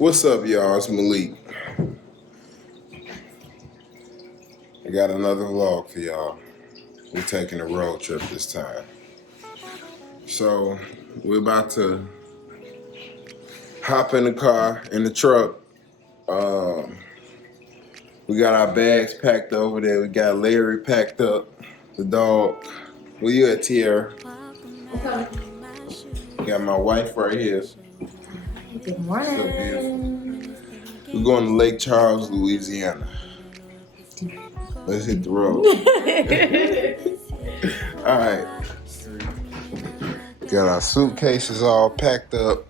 What's up, y'all? It's Malik. I got another vlog for y'all. We're taking a road trip this time. So, we're about to hop in the car, in the truck. We got our bags packed over there. We got Larry packed up, the dog. Where you at, Tierra? Okay. Got my wife right here. Good morning. So beautiful. We're going to Lake Charles, Louisiana. Let's hit the road. All right. Got our suitcases all packed up.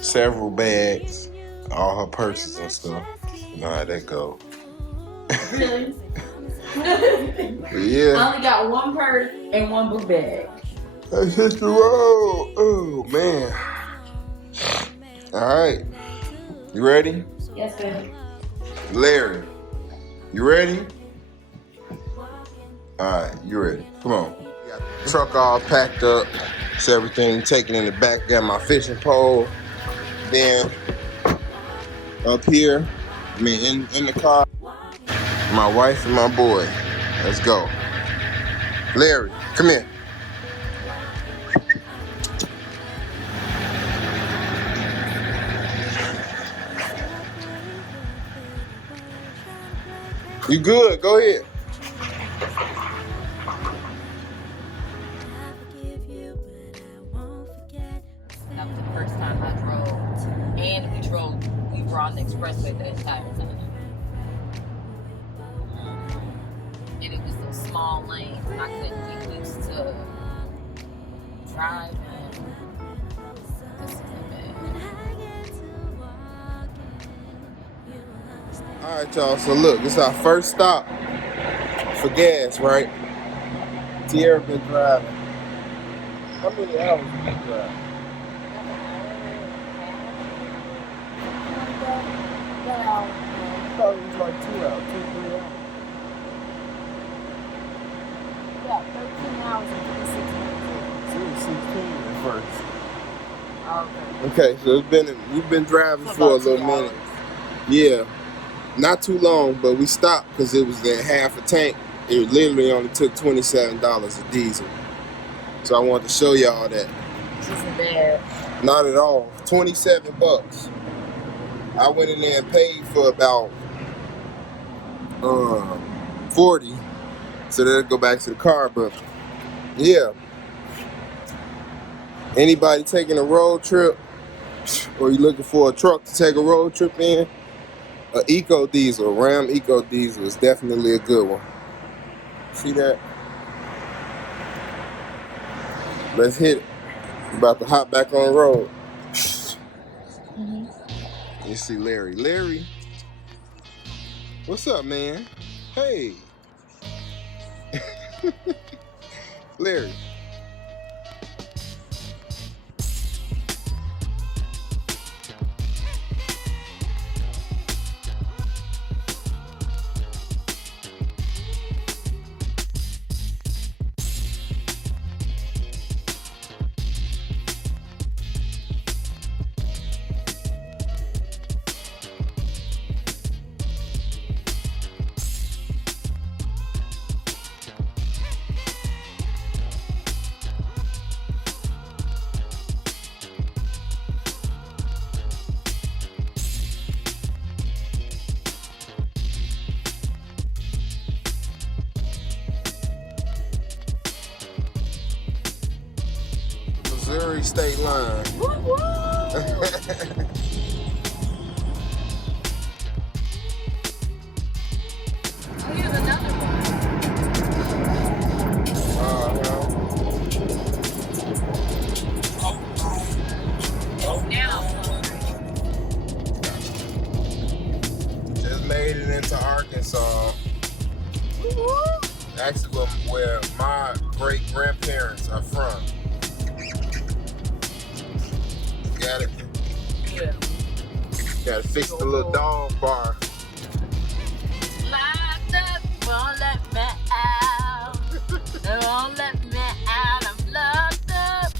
Several bags. All her purses and stuff. You know how that go. Really? Yeah. I only got one purse and one book bag. Let's hit the road. Oh, man. All right. You ready? Yes, baby. Larry, you ready? All right, you ready. Come on. Got the truck all packed up. It's everything taken in the back. Got my fishing pole. Then up here, in the car, my wife and my boy. Let's go. Larry, come here. You good? Go ahead. That was the first time I drove, and we were on the expressway the entire time. And it was those small lanes, and I couldn't get used to driving. This isn't bad. All right, y'all. So look, this is our first stop for gas, right? Tierra been driving. How many hours have you been driving? I thought it was like 2 hours, 2, 3 hours. Yeah, 13 hours and 26 minutes. It was 16 at first. Okay. Okay, so we've been driving So for a about little 2 minute. hours. Yeah, not too long, but we stopped because it was at half a tank. It literally only took $27 a diesel. So I wanted to show y'all that. This isn't bad. Not at all. 27 bucks. I went in there and paid for about 40. So that'll go back to the car, but yeah. Anybody taking a road trip or you looking for a truck to take a road trip in, a Eco Diesel, Ram Eco Diesel is definitely a good one. See that? Let's hit it. About to hop back on the road. You see Larry. Larry, what's up, man? Hey. Larry. Missouri state line. Woo-woo! Here's another one. Now. Just made it into Arkansas. Actually, where my great grandparents are from. Got it. Yeah. Gotta fix the little dog bar. Locked up, won't let me out. They won't let me out. I'm locked up.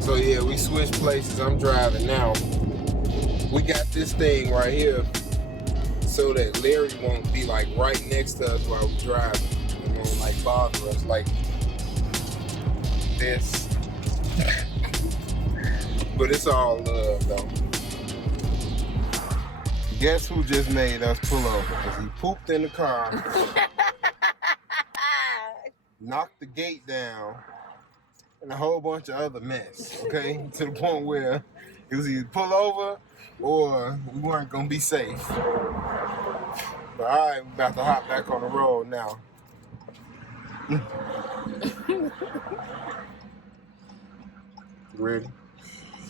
So yeah, we switched places. I'm driving now. we got this thing right here so that Larry won't be like right next to us while we're driving. It won't like bother us like this. But it's all love though. Guess who just made us pull over? Because he pooped in the car, knocked the gate down, and a whole bunch of other mess, okay? To the point where it was either pull over or we weren't gonna be safe. But all right, we're about to hop back on the road now. Ready?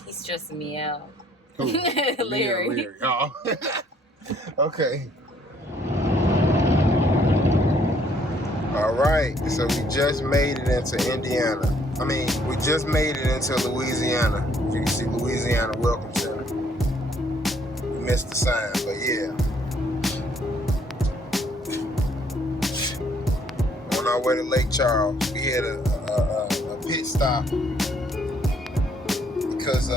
He's stressing me out. Who? Larry. Oh. Okay. All right, so we just made it into Indiana. I mean, we just made it into Louisiana. You can see Louisiana Welcome Center. We missed the sign, but yeah. On our way to Lake Charles, we had a pit stop because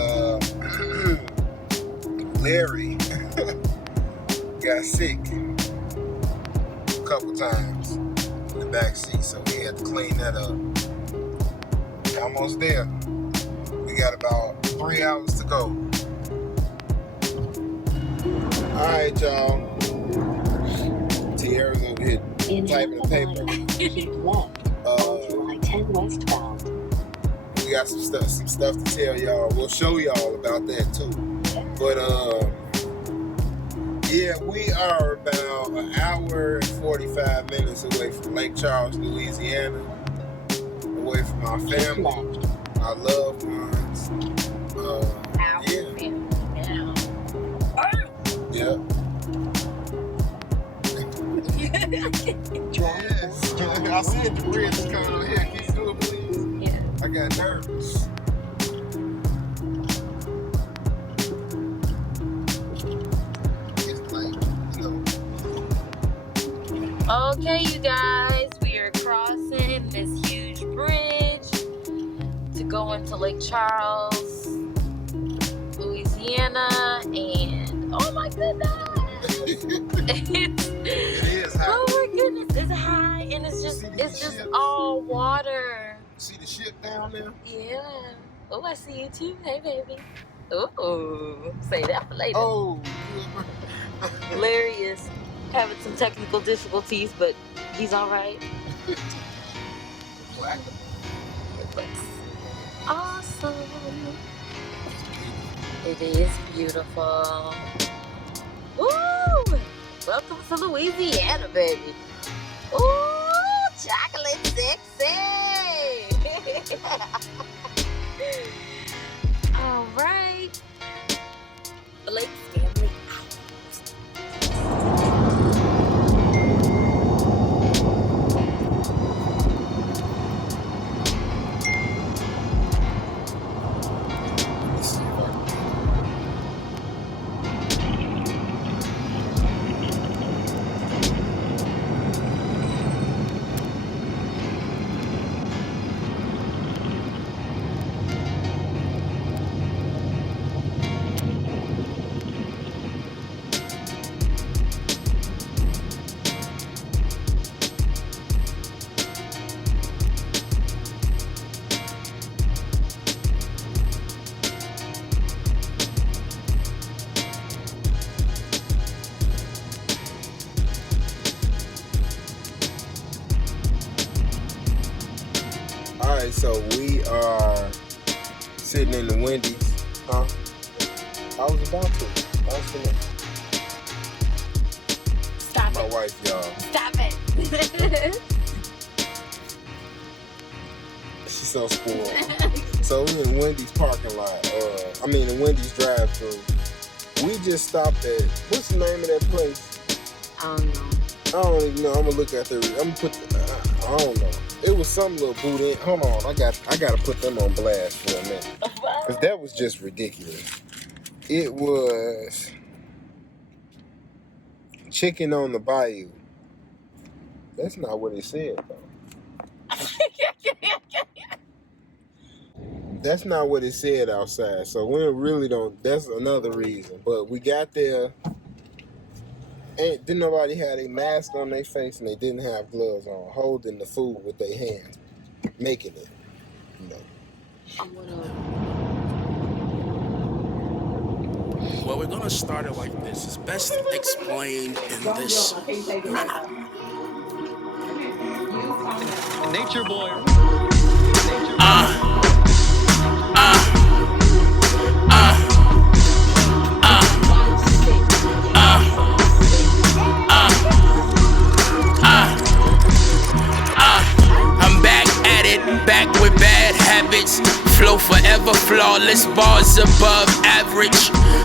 Larry got sick a couple times in the back seat, so we had to clean that up. Almost there. We got about 3 hours to go. All right, y'all. Tierra's over here typing the paper. I-10 westbound. We got some stuff to tell y'all. We'll show y'all about that too. But yeah, we are about an hour and 45 minutes away from Lake Charles, Louisiana. Away from our family, our loved ones. Yeah. Yeah. Yes. I see it, the bridge is coming over here. Can you do it, please? Yeah. I got nervous. It's like, Okay, you guys, we are crossing this huge bridge to go into Lake Charles, Louisiana, and oh my goodness, it is high. oh my goodness, it's high, and it's just all water. See the ship down there? Yeah. Oh, I see you too. Hey, baby. Oh, say that for later. Oh. Larry is having some technical difficulties, but he's all right. Black. It looks awesome. It is beautiful. Woo! Welcome to Louisiana, baby. Ooh, chocolate sexy. All right. Blake's family out. Alright, so we are sitting in the Wendy's. Huh? I was about to. I was finna. Stop My it. wife, y'all. Stop it. She's so spoiled. So we're in Wendy's parking lot. The Wendy's drive-thru. We just stopped at, what's the name of that place? I don't know. I don't even know. I'm gonna look at the. I'm gonna put. I don't know. It was some little booty. Hold on. I gotta put them on blast for a minute. Cause that was just ridiculous. It was chicken on the bayou. That's not what it said though. that's not what it said outside. So we really don't. That's another reason. But we got there. And didn't nobody have a mask on their face, and they didn't have gloves on, holding the food with their hands, making it. You know. Well, we're gonna start it like this. It's best explained in this manner. Nature boy. I'm back at it, back with bad habits. Flow forever flawless, bars above average.